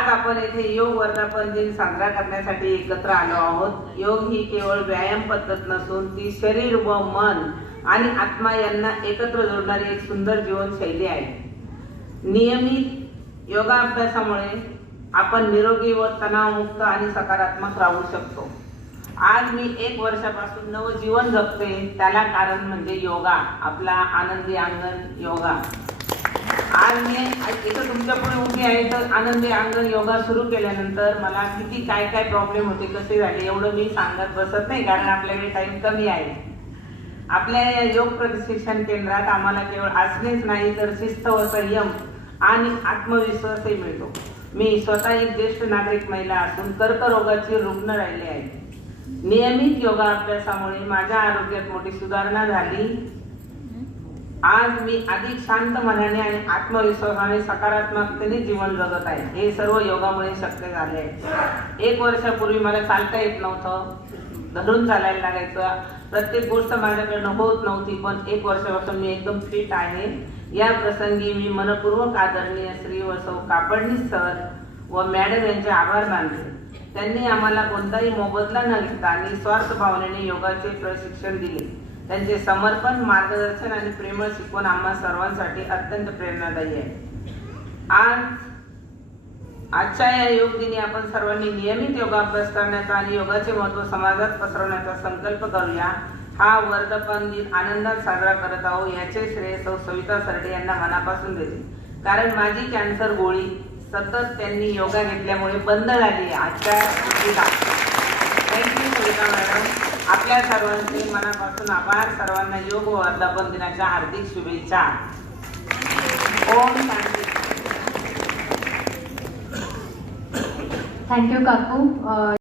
आज आपण येथे योग वर्धापन दिन साजरा करण्यासाठी एकत्र आलो आहोत। योग ही केवळ व्यायाम पद्धत नसून ती शरीर व मन आणि आत्मा यांना एकत्र जोडणारी एक सुंदर जीवनशैली आहे। नियमित योगाभ्यासामुळे आपण निरोगी व तणावमुक्त आणि सकारात्मक राहू शकतो। आज मी 1 वर्षापासून नवजीवन जगते, त्याला कारण म्हणजे योगा, आपला आनंदी अंगण योगा। आज मी इथं तुमच्या पुढे उभी आहे, तर आनंदी अंगण योगा सुरू केल्यानंतर मला किती काय काय प्रॉब्लेम होते, कसे झाले एवढं मी सांगत बसत नाही, कारण आपल्याकडे टाइम कमी आहे। आपल्या या योग प्रशिक्षण केंद्रात आम्हाला केवळ आसनेच नाही तर शिस्त व संयम आणि आत्मविश्वासही मिळतो। मी स्वतः एक ज्येष्ठ नागरिक महिला असून कर्करोगाची रुग्ण राहिले आहे। नियमित योगा अभ्यासामुळे माझ्या आरोग्यात मोठी सुधारणा झाली। आज मी अधिक शांत मनाने आणि आत्मविश्वासाने सकारात्मकतेने जीवन जगत आहे। हे सर्व योगामुळे शक्य झाले आहे। 1 वर्षापूर्वी मला चालता येत नव्हतं, धरून चालायला लागायचं, प्रत्येक गोष्ट माझ्याकडनं होत नव्हती, पण 1 वर्षापासून मी एकदम फिट आहे। या प्रसंगी मी मनपूर्वक आदरणीय श्री व सौ कापडणीस सर व मॅडम यांचे आभार मानते। त्यांनी आम्हाला कोणताही मोबदला न घेता निस्वार्थ भावनेने योगाचे प्रशिक्षण दिले। त्यांचे समर्पण, मार्गदर्शन आणि प्रेमळ शिकवण आम्हा सर्वांसाठी अत्यंत प्रेरणादायी आहे। आजच्या या योग दिनी आपण सर्वांनी नियमित योगाभ्यास करण्याचा आणि योगाचे महत्त्व समाजात पसरवण्याचा संकल्प करूया। हा वर्धापन दिन आनंदात साजरा करत आहोत, याचे श्रेय सौ सविता सरडे यांना मनापासून देते, कारण माझी कॅन्सर गोळी सतत त्यांनी योगा घेतल्यामुळे बंद झाली आजच्या दिवशीला। थँक्यू सविता मॅडम, आपल्या सर्वांचे मनापासून आभार। सर्वांना योग वर्धापन दिनाच्या हार्दिक शुभेच्छा। ओम शांती। थँक्यू काकू।